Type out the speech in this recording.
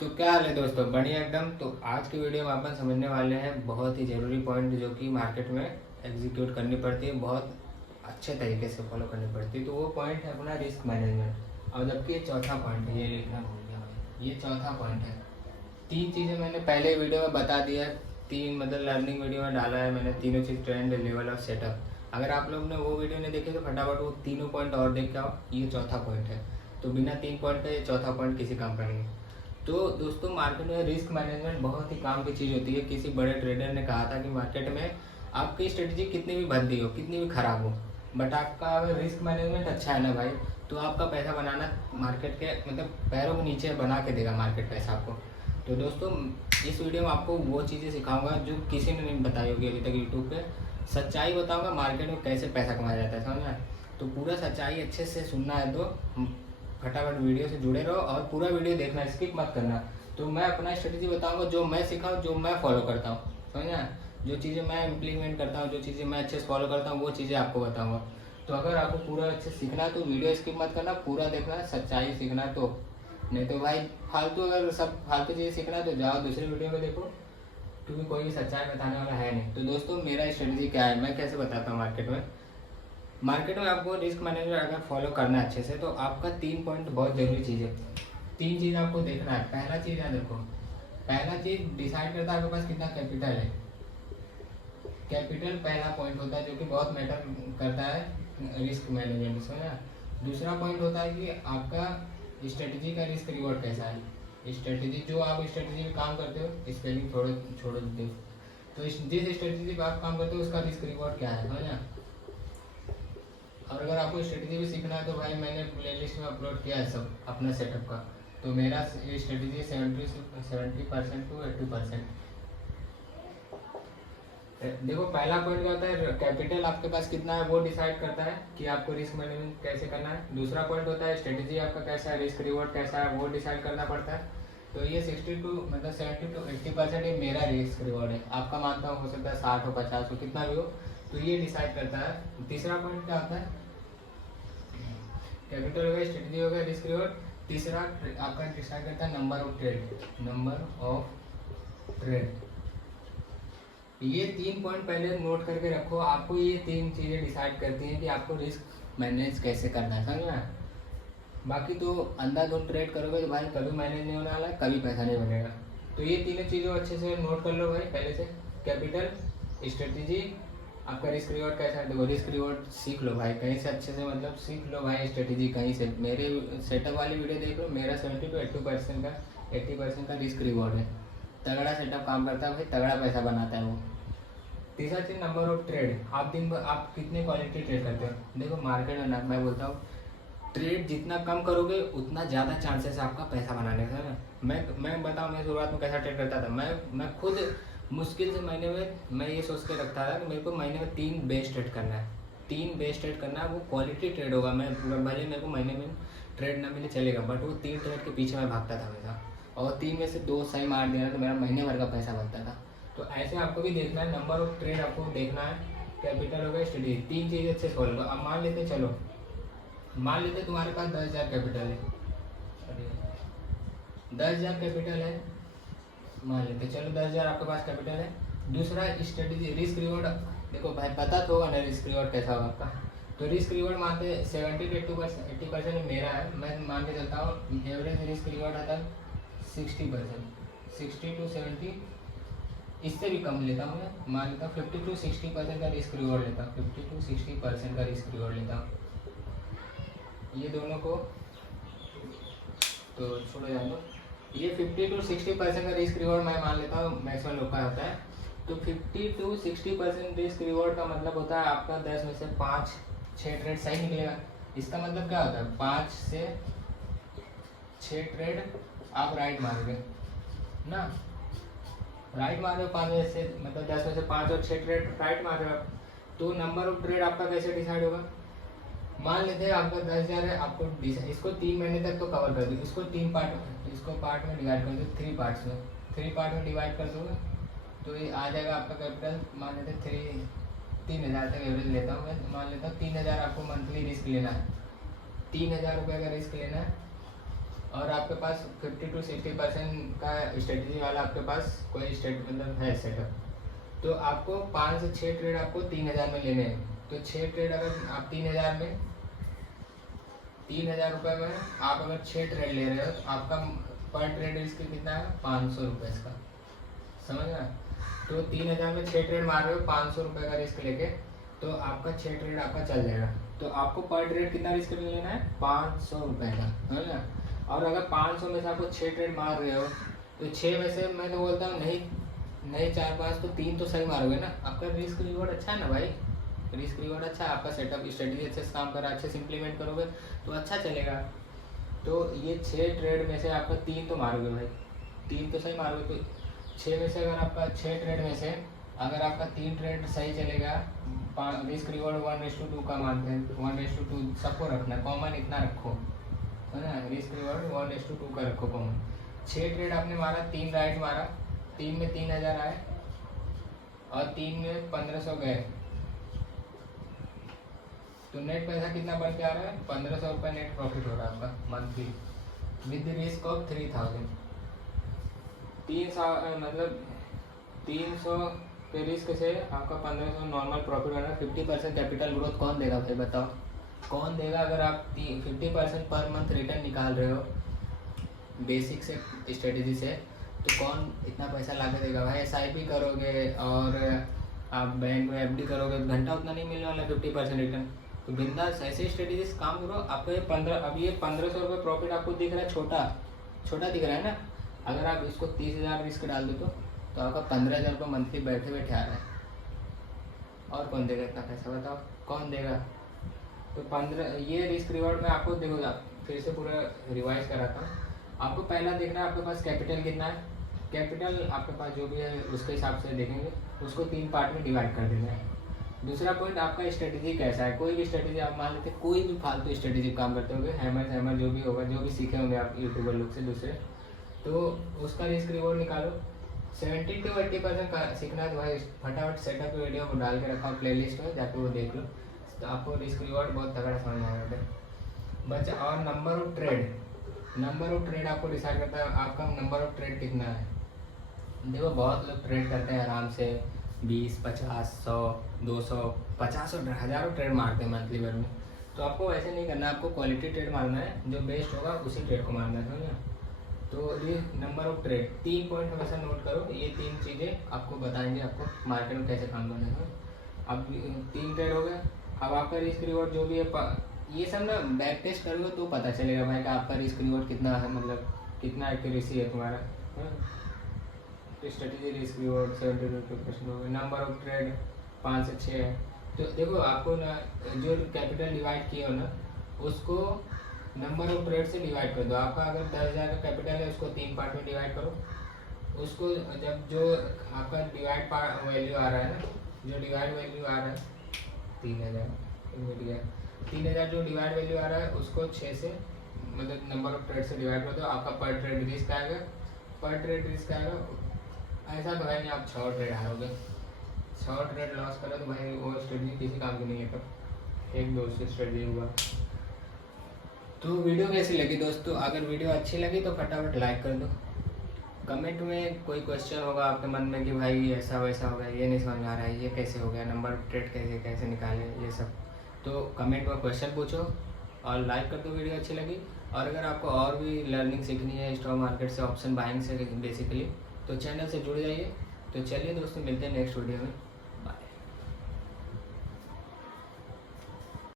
तो क्या हाल है दोस्तों, बढ़िया एकदम। तो आज की वीडियो में अपन समझने वाले हैं बहुत ही ज़रूरी पॉइंट जो कि मार्केट में एग्जीक्यूट करनी पड़ती है, बहुत अच्छे तरीके से फॉलो करनी पड़ती है। तो वो पॉइंट है अपना रिस्क मैनेजमेंट। और जबकि ये चौथा पॉइंट है, ये लिखना भूल गया भाई, ये चौथा पॉइंट है। तीन चीज़ें मैंने पहले वीडियो में बता दिया है, तीन मतलब लर्निंग वीडियो में डाला है मैंने, तीनों चीज़ ट्रेंड, लेवल और सेटअप। अगर आप लोग ने वो वीडियो नहीं देखे तो फटाफट वो तीनों पॉइंट और देख के आओ, ये चौथा पॉइंट है। तो बिना तीन पॉइंट का ये चौथा पॉइंट किसी काम का नहीं है। तो दोस्तों मार्केट में रिस्क मैनेजमेंट बहुत ही काम की चीज़ होती है। किसी बड़े ट्रेडर ने कहा था कि मार्केट में आपकी स्ट्रेटजी कितनी भी भद्दी हो, कितनी भी खराब हो, बट आपका अगर रिस्क मैनेजमेंट अच्छा है ना भाई, तो आपका पैसा बनाना मार्केट के मतलब पैरों के नीचे बना के देगा मार्केट पैसा आपको। तो दोस्तों इस वीडियो में आपको वो चीज़ें सिखाऊंगा जो किसी ने नहीं बताई होगी अभी तक यूट्यूब पे। सच्चाई बताऊंगा मार्केट में कैसे पैसा कमाया जाता है, समझना। तो पूरा सच्चाई अच्छे से सुनना है तो फटाफट वीडियो से जुड़े रहो और पूरा वीडियो देखना, स्किप मत करना। तो मैं अपना स्ट्रेटजी बताऊंगा जो मैं सीखा हूँ, जो मैं फॉलो करता हूँ, समझना। जो चीज़ें मैं इम्प्लीमेंट करता हूँ, जो चीज़ें मैं अच्छे से फॉलो करता हूँ, वो चीज़ें आपको बताऊँगा। तो अगर आपको पूरा अच्छे से सीखना है तो वीडियो स्किप मत करना, पूरा देखना, सच्चाई सीखना है तो। नहीं तो भाई फालतू, अगर सब फालतू चीज़ें सीखना है तो जाओ दूसरी वीडियो में देखो, क्योंकि कोई भी सच्चाई बताने वाला है नहीं। तो दोस्तों मेरा स्ट्रेटजी क्या है, मैं कैसे बताता हूँ मार्केट में आपको रिस्क मैनेजमेंट अगर फॉलो करना है अच्छे से, तो आपका तीन पॉइंट बहुत ज़रूरी चीज़ है। तीन चीज़ आपको देखना है। पहला चीज़ है, देखो पहला चीज़ डिसाइड करता है आपके पास कितना कैपिटल है। कैपिटल पहला पॉइंट होता है जो कि बहुत मैटर करता है रिस्क मैनेजमेंट में। दूसरा पॉइंट होता है कि आपका स्ट्रेटजी का रिस्क रिवॉर्ड कैसा है। स्ट्रेटजी जो आप स्ट्रेटजी में काम करते हो, स्पेलिंग थोड़े छोड़ दो, तो जिस स्ट्रेटजी पर आप काम करते हो उसका रिस्क रिवॉर्ड क्या है ना। और अगर आपको स्ट्रेटजी भी सीखना है तो भाई मैंने प्लेलिस्ट में अपलोड किया है सब अपना सेटअप का। तो मेरा स्ट्रेटजी 70% टू 80%। देखो पहला पॉइंट क्या होता है, कैपिटल आपके पास कितना है वो डिसाइड करता है कि आपको रिस्क मैनेजमेंट कैसे करना है। दूसरा पॉइंट होता है स्ट्रेटजी आपका कैसा है, रिस्क रिवॉर्ड कैसा है, वो डिसाइड करना पड़ता है। तो ये 70 to 80% ये मेरा रिस्क रिवॉर्ड है। आपका मानता हूँ हो सकता है 60 हो, 50 हो, कितना भी हो, तो ये डिसाइड करता है। तीसरा पॉइंट क्या होता है, कैपिटल हो गया, स्ट्रेटजी हो गया, रिस्क रिवॉर्ड। तीसरा आपका डिसाइड करता है number of trade, number of trade. ये तीन पॉइंट पहले नोट करके रखो। आपको ये तीन चीज़ें डिसाइड करती हैं कि आपको रिस्क मैनेज कैसे करना है, समझना। बाकी तो अंधाधुंध ट्रेड करोगे तो भाई कभी मैनेज नहीं होने वाला, कभी पैसा नहीं बनेगा। तो ये तीनों चीज़ों अच्छे से नोट कर लो भाई पहले से। कैपिटल, स्ट्रेटजी, आपका रिस्क रिवॉर्ड कैसा है। देखो रिस्क रिवॉर्ड सीख लो भाई कहीं से, अच्छे से मतलब सीख लो भाई स्ट्रेटजी कहीं से। मेरे सेटअप वाली वीडियो देख लो, मेरा 70 to 80% का रिस्क रिवॉर्ड है। तगड़ा सेटअप काम करता है भाई, तगड़ा पैसा बनाता है वो। तीसरा चीज़ नंबर ऑफ ट्रेड। आप दिन भर आप कितने क्वालिटी ट्रेड करते हो। देखो मार्केट में ना मैं बोलता हूँ ट्रेड जितना कम करोगे उतना ज़्यादा चांसेस है आपका पैसा बनाने का, है ना। मैं बताऊँ मैं शुरुआत में कैसा ट्रेड करता था। मैं खुद मुश्किल से महीने में मैं ये सोच के रखता था कि मेरे को महीने में 3 बेस्ट ट्रेड करना है। 3 बेस्ट ट्रेड करना है, वो क्वालिटी ट्रेड होगा। मैं भले मेरे को महीने में ट्रेड ना मिले चलेगा, बट वो 3 ट्रेड के पीछे मैं भागता था हमेशा। और 3 में से 2 सही मार देना तो मेरा महीने भर का पैसा बनता था। तो ऐसे आपको भी देखना है, नंबर ऑफ ट्रेड आपको देखना है, कैपिटल हो गया, स्टडी, तीन चीज़ें अच्छे सॉल्व करो। अब मान लेते तुम्हारे पास 10,000 कैपिटल है, 10,000 कैपिटल है, मान लेते चलो 10,000 आपके पास कैपिटल है। दूसरा स्ट्रेटजी रिस्क रिवॉर्ड। देखो भाई पता तो होगा ना रिस्क रिवॉर्ड कैसा होगा आपका। तो रिस्क रिवॉर्ड मानते 70 to 80% मेरा है। मैं मान के चलता हूँ एवरेज रिस्क रिवॉर्ड आता है 60%, 60 to 70, इससे भी कम लेता हूँ मैं, मान लेता हूँ 50 to 60% का रिस्क रिवॉर्ड लेता हूँ, 50 to 60% का रिस्क रिवॉर्ड लेता हूँ। ये दोनों को तो छोड़ो जान दो। ये 50 to 60% का रिस्क रिवॉर्ड मैं मान लेता हूँ मैक्सिमम लोग का होता है। तो 50 to 60% रिस्क रिवॉर्ड का मतलब होता है आपका 10 में से 5-6 ट्रेड सही निकलेगा। इसका मतलब क्या होता है, 5 से 6 ट्रेड आप राइट मारोगे ना, राइट मार रहे हो 5 में से, मतलब 10 में से 5 और 6 ट्रेड राइट मार रहे हो आप। तो नंबर ऑफ ट्रेड आपका कैसे डिसाइड होगा। मान लेते हैं आपका 10,000 है, आपको इसको 3 महीने तक तो कवर कर दो, इसको पार्ट में डिवाइड कर दो, 3 पार्ट्स में, 3 पार्ट में डिवाइड कर दोगे तो ये आ जाएगा आपका कैपिटल। मान लेते हैं 3,000 तक एवरेज लेता हूँ मैं, मान लेता हूँ 3,000 आपको मंथली रिस्क लेना है, 3,000 रुपये का रिस्क लेना है। और आपके पास 50 to 60% का स्ट्रेटजी वाला आपके पास कोई मतलब है सेटअप, तो आपको 5 से 6 ट्रेड आपको 3000 में लेने हैं। तो 6 ट्रेड अगर आप 3000 में 3000 रुपये में आप अगर 6 ट्रेड ले रहे हो तो आपका पर ट्रेड रिस्क कितना है 500 रुपये इसका, समझ ना। तो 3000 में 6 ट्रेड मार रहे हो 500 रुपये का रिस्क लेके, तो आपका 6 ट्रेड आपका चल जाएगा। तो आपको पर ट्रेड कितना रिस्क लेना है 500 रुपये का, समझ ना। और अगर 500 में से आपको 6 ट्रेड मार रहे हो तो 6 में से मैं तो बोलता हूँ नहीं 4-5 तो 3 तो सही मारोगे ना। आपका रिस्क रिवॉर्ड अच्छा है ना भाई, रिस्क रिवॉर्ड अच्छा है, आपका सेटअप स्ट्रेटजी अच्छे से काम कर रहा है, अच्छे से इम्प्लीमेंट करोगे तो अच्छा चलेगा। तो ये 6 ट्रेड में से आपका 3 तो मारोगे भाई, 3 तो सही मारोगे। तो 6 में से अगर आपका 6 ट्रेड में से अगर आपका 3 ट्रेड सही चलेगा, रिस्क रिवॉर्ड 1:2 का मानते हैं, 1:2 सबको रखना है, कॉमन इतना रखो है ना, रिस्क रिवॉर्ड 1:2 का रखो कॉमन। 6 ट्रेड आपने मारा, 3 राइट मारा, 3 में 3000 आए और 3 में 1500 गए, तो नेट पैसा कितना बढ़ के आ रहा है 1500 रुपये नेट प्रॉफिट हो रहा है आपका मंथली विद रिस्क ऑफ 3000। मतलब 300 के रिस्क से आपका 1500 नॉर्मल प्रॉफिट हो रहा है। 50% कैपिटल ग्रोथ कौन देगा भाई बताओ, कौन देगा? अगर आप 50% पर मंथ रिटर्न निकाल रहे हो बेसिक से स्ट्रेटेजी से, तो कौन इतना पैसा ला के देगा भाई? SIP करोगे और आप बैंक में FD करोगे तो घंटा उतना नहीं मिलने वाला 50% रिटर्न। तो बिंदास ऐसे स्ट्रेटेजी से काम करो। आपको ये 1500 रुपये प्रॉफिट आपको दिख रहा है, छोटा दिख रहा है ना। अगर आप इसको 30,000 रिस्क डाल दो तो आपका 15,000 रुपये मंथली बैठे बैठे आ रहा है। और कौन देगा इतना पैसा बताओ, कौन देगा? तो 15 ये रिस्क रिवॉर्ड में आपको देखो, फिर से पूरा रिवाइज कराता हूँ। आपको पहला देखना है आपके पास कैपिटल कितना है। कैपिटल आपके पास जो भी है उसके हिसाब से देखेंगे, उसको 3 पार्ट में डिवाइड कर देना है। दूसरा पॉइंट आपका स्ट्रेटेजी कैसा है। कोई भी स्ट्रेटेजी आप मान लेते कोई भी फालतू स्ट्रेटेजी काम करते होंगे, हैमर जो भी होगा, जो भी सीखे होंगे आप यूट्यूबर लोग से दूसरे, तो उसका रिस्क रिवॉर्ड निकालो। 70 to 80% सीखना है तो भाई फटाफट सेटअप की वीडियो को डाल के रखा प्लेलिस्ट में, जाके वो देख लो, तो आपको रिस्क रिवॉर्ड बहुत तगड़ा समझ आएगा बच्चा। और नंबर ऑफ ट्रेड आपको डिसाइड करता है आपका नंबर ऑफ ट्रेड कितना है। देखो बहुत लोग ट्रेड करते हैं आराम से 20, 50, 100, 200, 50 और हज़ारों ट्रेड मारते हैं मंथली भर में। तो आपको वैसे नहीं करना, आपको क्वालिटी ट्रेड मारना है, जो बेस्ट होगा उसी ट्रेड को मारना है, समझा। तो ये नंबर ऑफ ट्रेड 3 पॉइंट हमेशा नोट करो। ये 3 चीज़ें आपको बताएंगे आपको मार्केट में कैसे काम करना है। अब 3 ट्रेड हो गए। अब आपका रिस्क रिवॉर्ड जो भी है, ये सब ना बैक टेस्ट करोगे तो पता चलेगा भाई कि आपका रिस्क रिवॉर्ड कितना है, मतलब कितना एक्यूरेसी है तुम्हारा। स्ट्रेटेजी रिस्क रिवॉर्ड 72% हो गया। नंबर ऑफ ट्रेड 5 से 6 है। तो देखो आपको ना जो कैपिटल डिवाइड किया हो ना, उसको नंबर ऑफ ट्रेड से डिवाइड कर दो। आपका अगर 10,000 का कैपिटल है, उसको 3 पार्ट में डिवाइड करो। उसको जब जो आपका डिवाइड वैल्यू आ रहा है ना, जो डिवाइड वैल्यू आ रहा है 3,000 जो डिवाइड वैल्यू आ रहा है उसको 6 से, मतलब नंबर ऑफ ट्रेड से डिवाइड कर दो। आपका पर ट्रेड रिस्क आएगा। ऐसा तो है नहीं आप 6 ट्रेड हारोगे, 6 ट्रेड लॉस करो तो भाई वो स्ट्रेटजी किसी काम की नहीं है। तब एक दोस्त स्ट्रेटजी हुआ। तो वीडियो कैसी लगी दोस्तों? अगर वीडियो अच्छी लगी तो फटाफट लाइक कर दो। कमेंट में कोई क्वेश्चन होगा आपके मन में कि भाई ऐसा वैसा हो गया, ये नहीं समझ में आ रहा है, ये कैसे हो गया, नंबर ऑफ ट्रेड कैसे निकाले, ये सब, तो कमेंट में क्वेश्चन पूछो और लाइक कर दो वीडियो अच्छी लगी। और अगर आपको और भी लर्निंग सीखनी है स्टॉक मार्केट से, ऑप्शन बाइंग से बेसिकली, तो चैनल से जुड़ जाइए। तो चलिए दोस्तों, मिलते हैं नेक्स्ट वीडियो में।